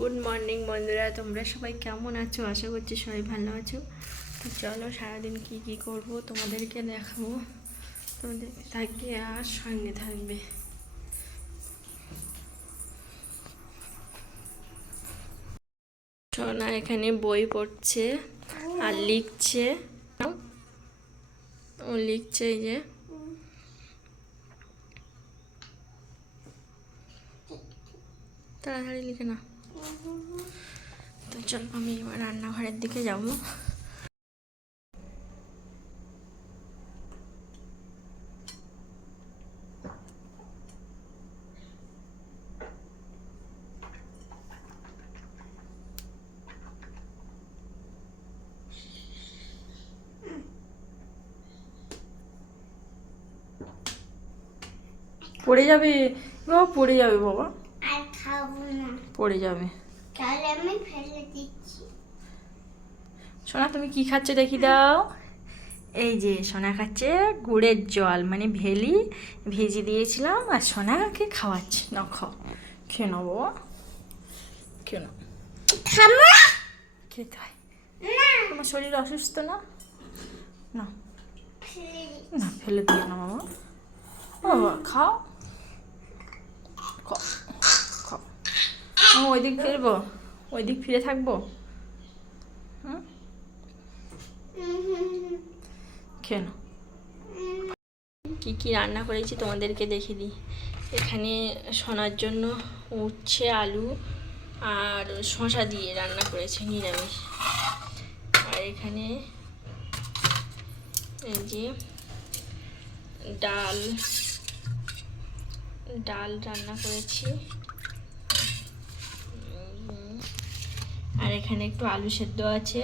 Good morning বন্ধুরা। তোমরা সবাই কেমন আছো? আশা করছি সবাই ভালো আছো। তো চলো, সারাদিন কি কি করব তোমাদেরকে দেখাবো। তোমাদের থাকবে আর সঙ্গে থাকবে। সোনা এখানে বই পড়ছে আর লিখছে। ও লিখছে এই যে। তাড়াতাড়ি লিখে না তো চল আমি এবার রান্নাঘরের দিকে যাব। পড়ে যাবে? বাবা পড়ে যাবে বাবা। আর খাব না। পড়ে যাবে। তাহলে আমি ফেলে দিচ্ছি। সোনা তুমি কি খাচ্ছ দেখি দাও। এই যে সোনা খাচ্ছে গুড়ের জল মানে ভেলি ভেজে দিয়েছিলাম আর সোনাকে খাওয়াচ্ছি। না খাও খেয়ে নাও বাবা খেয়ে নাও। খেতে হয়। তোমার শরীর অসুস্থ না? না। না ফেলে দিও না বাবা। বাবা খাও। আমি ওই দিক ফিরবো? ওই দিক ফিরে থাকব? নাও। কী কী রান্না করেছি তোমাদেরকে দেখিয়ে দিই। এখানে সোনার জন্য উচ্ছে, আলু আর শশা দিয়ে রান্না করেছি, নিরামিষ। আর এখানে এই যে ডাল ডাল রান্না করেছি উম, আর এখানে একটু আলু সেদ্ধ আছে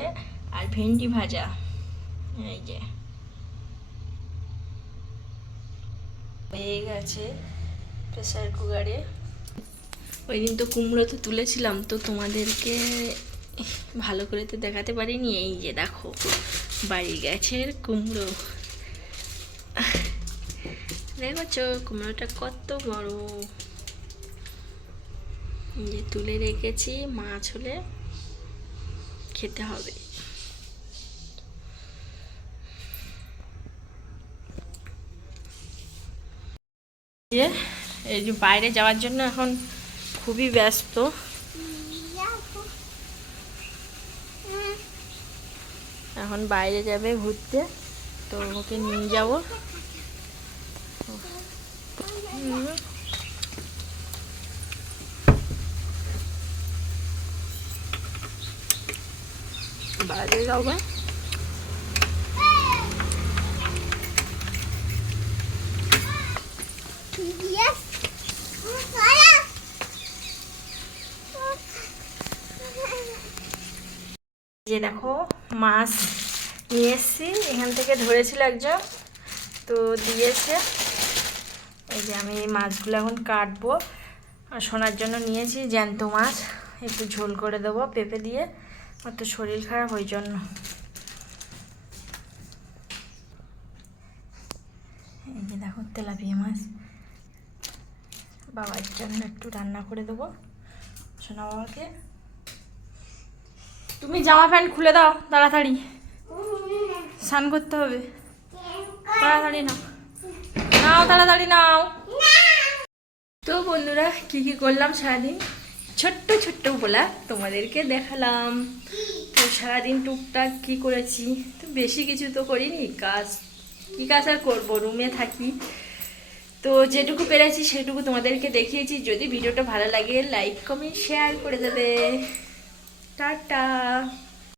আর ভেন্ডি ভাজা। এই যে। হয়ে গেছে প্রেসার কুকারে। ওই দিন তো কুমড়ো তো তুলেছিলাম, তো তোমাদেরকে ভালো করে তো দেখাতে পারিনি। এই যে দেখো, বাড়ি গাছের কুমড়ো। দেখছ, কুমড়োটা কত বড়। যে তুলে রেখেছি মাছ হলে। খেতে হবে। এই যে বাইরে যাওয়ার জন্য এখন খুবই ব্যস্ত। এখন বাইরে যাবে ঘুরতে, তো ওকে নিয়ে যাব। যে দেখো মাছ নিয়ে এসছি। এখান থেকে ধরেছিল একজন, তো দিয়েছে। এই যে আমি এই মাছগুলো এখন কাটবো। আর শোনার জন্য নিয়েছি জ্যান্ত মাছ। একটু ঝোল করে দেবো পেঁপে দিয়ে। আমার তো শরীর খারাপ ওই জন্য। এই যে দেখো তেলাপিয়া মাছ। বাবার জন্য একটু রান্না করে দেবো। সোনা বাবাকে। তুমি জামা প্যান্ট খুলে দাও, তাড়াতাড়ি। স্নান করতে হবে। তাড়াতাড়ি নাও। নাও, তাড়াতাড়ি নাও। তো বন্ধুরা, কি কি করলাম সারাদিন? ছোট্ট ছোট্ট বলা তোমাদেরকে দেখালাম। তো সারাদিন টুকটাক কি করেছি? তো বেশি কিছু তো করিনি, কাজ কি কাজ আর করব? রুমে থাকি। তো যেটুকু পেরেছি সেটুকু তোমাদেরকে দেখিয়েছি। যদি ভিডিওটা ভালো লাগে লাইক কমেন্ট শেয়ার করে দেবে। টাটা!